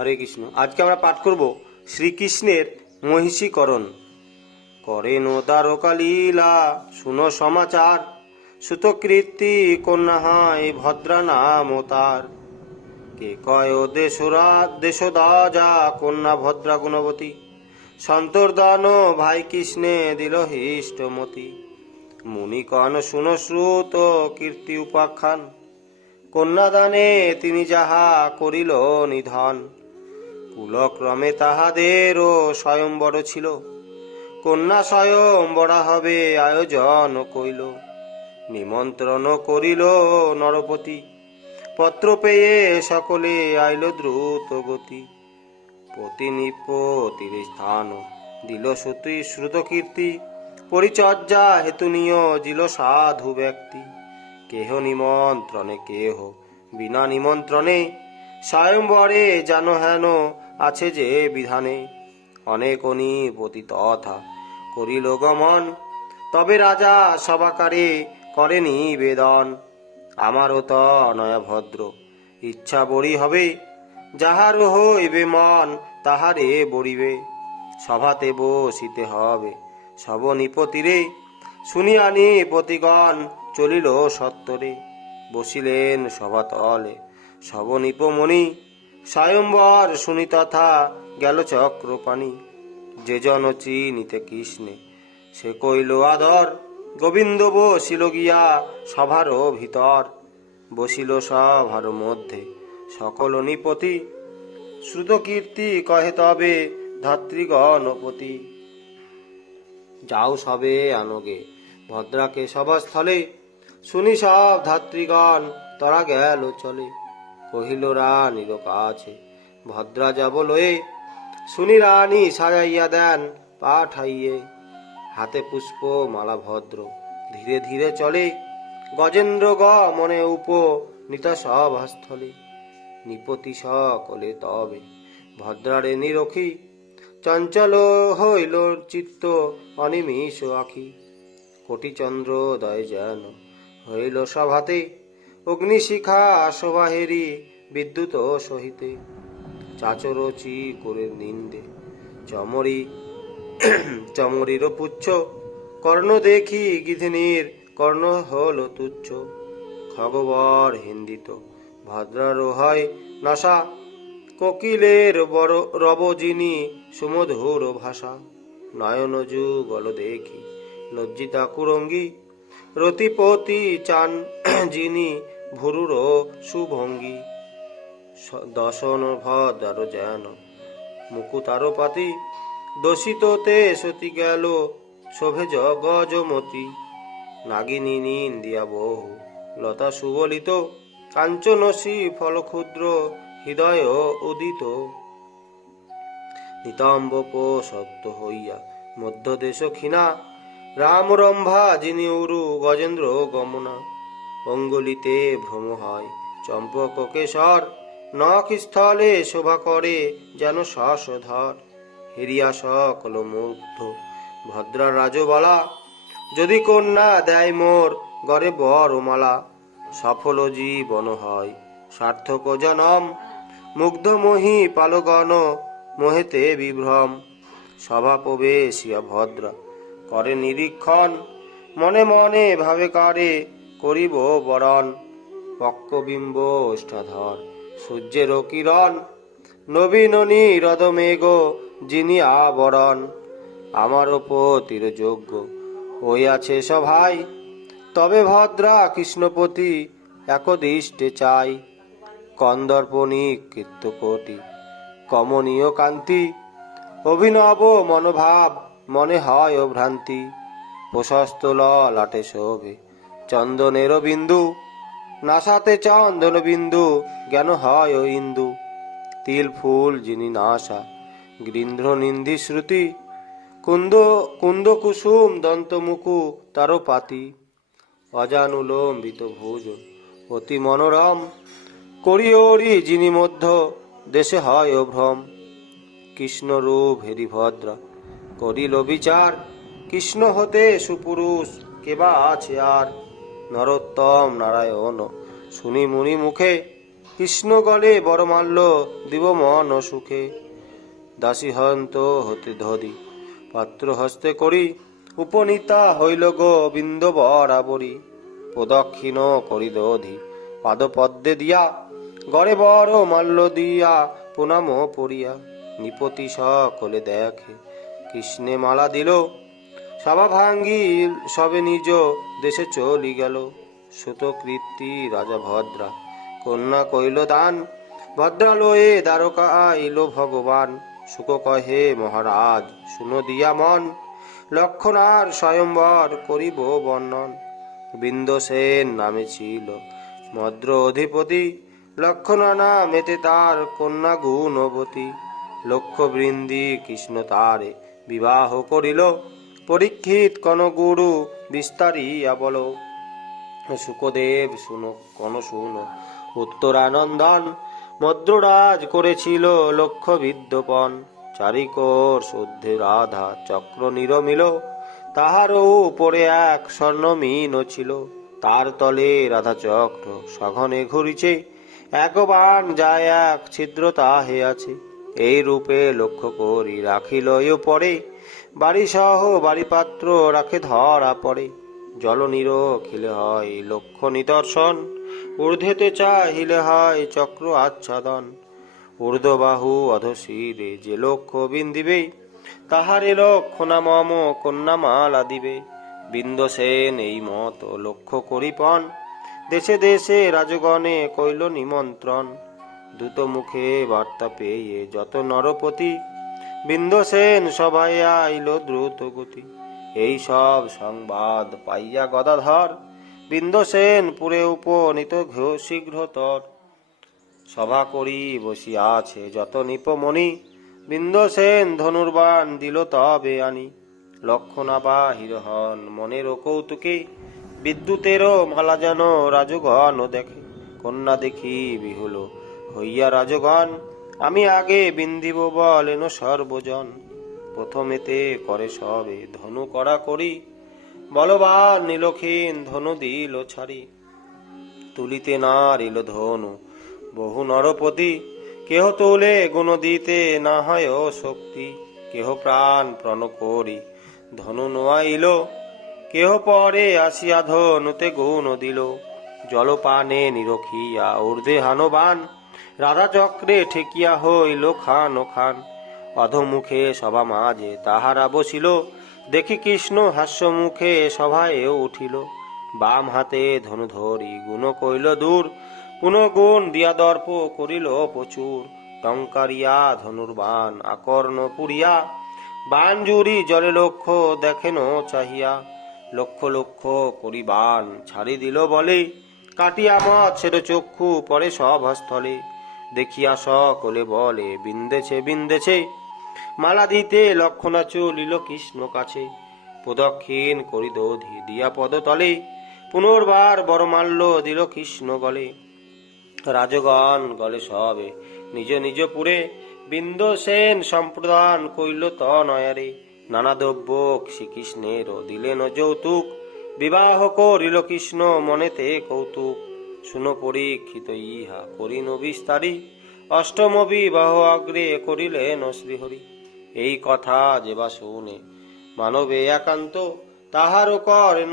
হরে কৃষ্ণ। আজকে আমরা পাঠ করব শ্রীকৃষ্ণের মহিষীকরণ। করেন দ্বারকা লীলা শুনো সমাচার, সুতকীর্তি কন্যা হয় ভদ্রা নাম তার। কে কয় দেশদাজা কন্যা ভদ্রা গুণবতী, সন্তর্দান ভাই কৃষ্ণে দিল হিষ্টমতি। মুনিকণ শুনো শ্রুত কীর্তি উপাখ্যান, কন্যাদানে তিনি যাহা করিল নিধন। কুলক্রমে তাহাদেরও স্বয়ংবর ছিল, কন্যা স্বয়ংবরা হবে আয়োজন কইল। নিমন্ত্রণ করিল নরপতি, পত্র পেয়ে সকলে আইল দ্রুত গতি। পতি নিপতির স্থান দিল শ্রুত কীর্তি, পরিচর্যা হেতু নিয়োজিল সাধু ব্যক্তি। কেহ নিমন্ত্রণে কেহ বিনা নিমন্ত্রণে, স্বয়ংবরে যেন হেন আছে যে বিধানে। অনেক অনিপতি তথা করিল গমন, তবে রাজা সভাকারে করে নিবেদন। আমারও তনয়া ভদ্র ইচ্ছা বড়ি হবে, যাহার হইবে মন তাহারে বড়িবে। সভাতে বসিতে হবে সব নিপতিরে, শুনিয়া নিপতিগণ চলিল সত্তরে। বসিলেন সভাতলে সব নিপমণি, স্বয়ম্বর শুনি তথা গেল চক্রপাণি। যে জন চিনিতে কৃষ্ণে সে কইল আদর, গোবিন্দ বসিল গিয়া সভার ভিতর। বসিল সভার মধ্যে সকল নিপতি, শ্রুত কীর্তি কহে তবে ধাত্রীগণপতি। যাও সবে আনগে ভদ্রাকে সভাস্থলে, শুনি সব ধাত্রীগণ তরা গেল চলে। কহিল রানীর কাছে ভদ্রা যাব লয়ে, শুনি রানী সাজাইয়া দেন পাঠাইয়ে। হাতে পুষ্প মালা ভদ্র ধীরে ধীরে চলে, গজেন্দ্র মনে উপনীত সভাস্থলে। নিপতি সকলে তবে ভদ্রারে নিরখি, চঞ্চল হইল চিত্ত অনিমিষ আখি। কোটিচন্দ্র দয় যেন হইল সভাতে, অগ্নিশিখা শোভাহেরি বিদ্যুৎ সহিতে। চাচরচি করে নিন্দে চমরির পুচ্ছ, কর্ণ দেখি গিধিনীর কর্ণ হল তুচ্ছ। খগবর হিন্দিত ভদ্রার হয় নাসা, কোকিলের রবজিনী সুমধুর ভাষা। নয়ন যুগল দেখি লজ্জিতা কুরঙ্গী, রতিপতি চান যিনি ভুরুর সুভঙ্গি। দশন ভদ্র যেন মুকুতার পাতি, দোষিত তে সতী গেল শোভে গজমতি। নাগিনী নিন্দিয়া বহু লতা সুবলিত, কাঞ্চনসী ফল ক্ষুদ্র হৃদয় উদিত। নিতম্ব সত্য হইয়া মধ্যদেশ ক্ষীণা, রামরম্ভা যিনি উরু গজেন্দ্র গমনা। অঙ্গুলিতে ভ্রম হয় চম্পক কেশর, নখ স্থলে শোভা করে যেন শশধর। হেরিয়া সকল মুগ্ধ ভদ্রা রাজবালা, যদি কন্যা দেয় মোর গরে বরমালা। সফল জীবন হয় সার্থক জনম, মুগ্ধ মোহি পালগণ মোহেতে বিভ্রম। সভা প্রবেশিয়া ভদ্রা করে নিরীক্ষণ, মনে মনে ভাবে কারে করিব বরণ। পক্কবিম্ব ওষ্ঠাধর সূর্যের কিরণ, নবীন নীরদ মেঘ যিনি আবরণ। আমার পতির যোগ্য হইয়াছে সভাই, তবে ভদ্রা কৃষ্ণপতি একদৃষ্টে চাই। কন্দর্পণী কীর্তকোটি কমনীয় কান্তি, অভিনব মনোভাব মনে হয় ভ্রান্তি। প্রশস্ত ললাটে শোভে চন্দনের বিন্দু, নাসাতে চন্দন বিন্দু জ্ঞান হয় ইন্দু। তিল ফুল যিনি নাসা গৃন্ধ্র নিন্ধি শ্রুতি, কুন্দ কুসুম দন্ত মুকু তার পাতি। অজানুলম্বিত ভুজ অতি মনোরম, করিয়রি যিনি মধ্য দেশে হয় ভ্রম। কৃষ্ণরূপ হেরি ভদ্রা করিল বিচার, কৃষ্ণ হতে সুপুরুষ কেবা আছে আর। নরোত্তম নারায়ণ শুনি মুনি মুখে, কৃষ্ণ গলে বরমাল্য দিব মন সুখে। দাসী হন্ত হতে ধরি পাত্র হস্তে করি, উপনীতা হইল গোবিন্দ বরাবরী। প্রদক্ষিণ করি দধি পাদ পদ্মে দিয়া, গড়ে বড় মাল্য দিয়া প্রণাম পড়িয়া। নিপতি সকলে দেখে কৃষ্ণে মালা দিল, সভা ভাঙ্গি সবে নিজ দেশে চলি গেল। সুতকৃতি রাজা ভদ্রা কন্যা কইল দান, ভদ্রালয়ে দ্বারকা আইল ভগবান। সুখ কহে মহারাজ শুনো দিয়া মন, লক্ষণার স্বয়ম্বর করিব বর্ণন। বিন্দুসেন নামে ছিল মদ্র অধিপতি, লক্ষণা নামেতে তার কন্যা গুণবতী। লক্ষ বৃন্দি কৃষ্ণ তারে বিবাহ করিল, পরীক্ষিত কন গুরু বিস্তারিয়া বল। সুখদেব শুনো কন শুনো উত্তরানন্দন, মদ্ররাজ করেছিল লক্ষ বিদ্যপন। চারিকোর শুদ্ধে রাধা চক্র নিরমিল, তাহারও উপরে এক স্বর্ণমিন ছিল। তার তলে রাধা চক্র সঘনে ঘুরিছে, এক বাণ যায় এক ছিদ্র তাহে আছে। এই রূপে লক্ষ্য করি রাখিল পরে, বাড়ি সহ বাড়ি পাত্র রাখে ধরা পড়ে। জল নিরখিলে হয় লক্ষ্য নিদর্শন, ঊর্ধ্বেতে চাহিলে হয় চক্র আচ্ছাদন। ঊর্ধ্ববাহু অধশিরে যে লক্ষ্য বিন্দিবে, তাহারে লক্ষণা মম কন্যামালা দিবে। বিন্দুসেন এই মত লক্ষ্য করিপন, দেশে দেশে রাজগণে কইল নিমন্ত্রণ। দ্রুত মুখে বার্তা পেয়ে যত নরপতি, বিন্দুসেন সভায় আইল দ্রুত গতি। এই সব সংবাদ পাইয়া গদাধর, বিন্দুসেন পুরে উপনীত শীঘ্রতর। সভা করি বসিয়াছে যত নিপমণি, বিন্দুসেন ধনুর্বাণ দিল তবে আনি। লক্ষণা বাহির হন মনের কৌতুকে, বিদ্যুতেরও মালা যেন রাজগণ দেখে। কন্যা দেখি বিহুল হইয়া রাজগণ, আমি আগে বিন্দিব বলেন সর্বজন। প্রথমেতে করে সবে ধনু করা করি, বলবান নীলক্ষীন ধনু দিল ছাড়ি। তুলিতে না রিল ধনু বহু নরপতি, কেহ তোলে গুণ দিতে না হয় শক্তি। কেহ প্রাণ প্রণ করি ধনু নোয়াইল, কেহ পরে আসিয়া ধনুতে গুণ দিল। জলপানে নিরখিয়া ঊর্ধ্বে হানবান, রাধা চক্রে ঠেকিয়া হইল খান খান। অধমুখে সভা মাঝে তাহারা বসিল, দেখি কৃষ্ণ হাস্য মুখে সভায় উঠিল। বাম হাতে ধনু ধরি গুণ কইল দূর, পুনঃগুণ দিয়া দর্প করিল প্রচুর। টঙ্কারিয়া ধনুর্বাণ আকর্ণ পুরিয়া, বাণ জুড়ি জলে লক্ষ্য দেখেন চাহিয়া। লক্ষ লক্ষ করি বাণ ছাড়ি দিল বলে, কাটিয়া মৎসের চক্ষু পরে সভাস্থলে। দেখিয়া সকলে বলে বিন্দেছে বিন্দেছে, মালা দিতে লক্ষণা চলিল কৃষ্ণ কাছে। প্রদক্ষিণ করি দধি দিয়া পদতলে, পুনর্বার বরমাল্য দিল কৃষ্ণ গলে। রাজগণ গলে সবে নিজ নিজ পুরে, বিন্দুসেন সম্প্রদান কইল তনয়ারে। নানা দ্রব্য শ্রীকৃষ্ণের দিলেন যৌতুক, বিবাহ করিল কৃষ্ণ মনেতে কৌতুক। শুনো পরীক্ষিত ইহা করিন বিস্তারি, অষ্টম বিবাহ অগ্রে করিলেন শ্রীহরি। এই কথা যেবা শুনে মানবে একান্ত, তাহারও করেন